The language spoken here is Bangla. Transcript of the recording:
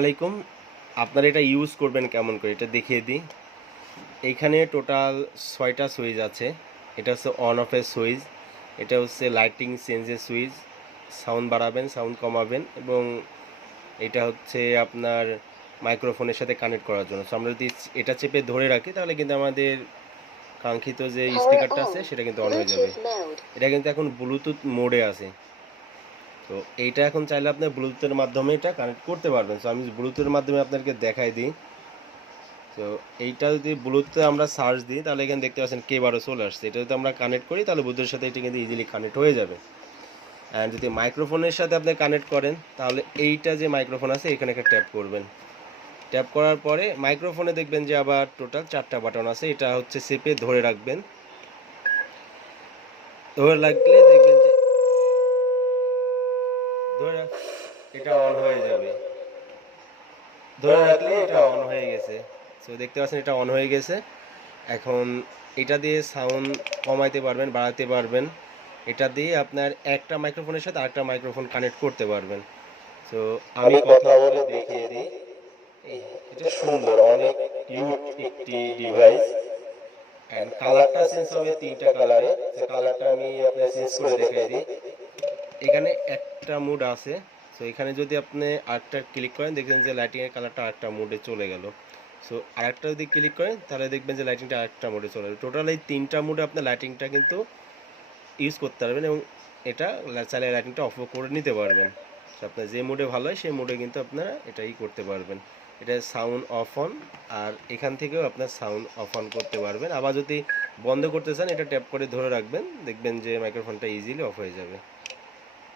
আলাইকুম। আপনারা এটা ইউজ করবেন কেমন করে এটা দেখিয়ে দিই। এইখানে টোটাল ৬টা সুইচ আছে। এটা হচ্ছে অন অফের সুইচ, এটা হচ্ছে লাইটিং চেঞ্জের সুইচ, সাউন্ড বাড়াবেন, সাউন্ড কমাবেন, এবং এটা হচ্ছে আপনার মাইক্রোফোনের সাথে কানেক্ট করার জন্য। সো আমরা যদি এটা চেপে ধরে রাখি তাহলে কিন্তু আমাদের কাঙ্ক্ষিত যে স্পিকারটা আছে সেটা কিন্তু অন হয়ে যাবে। এটা কিন্তু এখন ব্লুটুথ মোডে আছে। তো এইটা এখন চাইলে আপনি ব্লুটুথের মাধ্যমে এটা কানেক্ট করতে পারবেন। সো আমি ব্লুটুথের মাধ্যমে আপনাদেরকে দেখাই দিই। তো এইটা যদি ব্লুটুথে আমরা সার্চ দিই তাহলে এখানে দেখতে পাচ্ছেন K12 চলে আসছে। এটা যদি আমরা কানেক্ট করি তাহলে ব্লুটুথের সাথে এটা কিন্তু ইজিলি কানেক্ট হয়ে যাবে। অ্যান্ড যদি মাইক্রোফোনের সাথে আপনি কানেক্ট করেন তাহলে এইটা যে মাইক্রোফোন আছে এখানে একটা ট্যাপ করবেন। ট্যাপ করার পরে মাইক্রোফোনে দেখবেন যে আবার টোটাল 4টা বাটন আছে। এটা হচ্ছে চেপে ধরে রাখবেন। ধরে রাখলে দেখবেন যে এটা অন হয়ে যাবে। ধরে রাখলে এটা অন হয়ে গেছে। সো দেখতে পাচ্ছেন এটা অন হয়ে গেছে। এখন এটা দিয়ে সাউন্ড কমাইতে পারবেন, বাড়াতে পারবেন। এটা দিয়ে আপনার একটা মাইক্রোফোনের সাথে আরেকটা মাইক্রোফোন কানেক্ট করতে পারবেন। সো আমি কথা বলে দেখিয়ে দিই। এটা সুন্দর, অনেক কিউট একটি ডিভাইস। অ্যান্ড কালারটা চেঞ্জ হবে 3টা কালারে। সে কালারটা আমি আপনার চেঞ্জ করে দেখাই দিই। এখানে একটা মুড আছে। সো এখানে যদি আপনি আরেকটা ক্লিক করেন দেখবেন যে লাইটিংয়ের কালারটা আরেকটা মুডে চলে গেল। সো আরেকটা যদি ক্লিক করেন তাহলে দেখবেন যে লাইটিংটা আরেকটা মুডে চলে গেল। টোটাল এই 3টা মুডে আপনার লাইটিংটা কিন্তু ইউজ করতে পারবেন, এবং এটা চাইলে লাইটিংটা অফ করে নিতে পারবেন। তো আপনার যে মুডে ভালো হয় সেই মুডে কিন্তু আপনারা এটাই করতে পারবেন। এটা সাউন্ড অফ অন, আর এখান থেকেও আপনার সাউন্ড অফ অন করতে পারবেন। আবার যদি বন্ধ করতে চান এটা ট্যাপ করে ধরে রাখবেন, দেখবেন যে মাইক্রোফোনটা ইজিলি অফ হয়ে যাবে।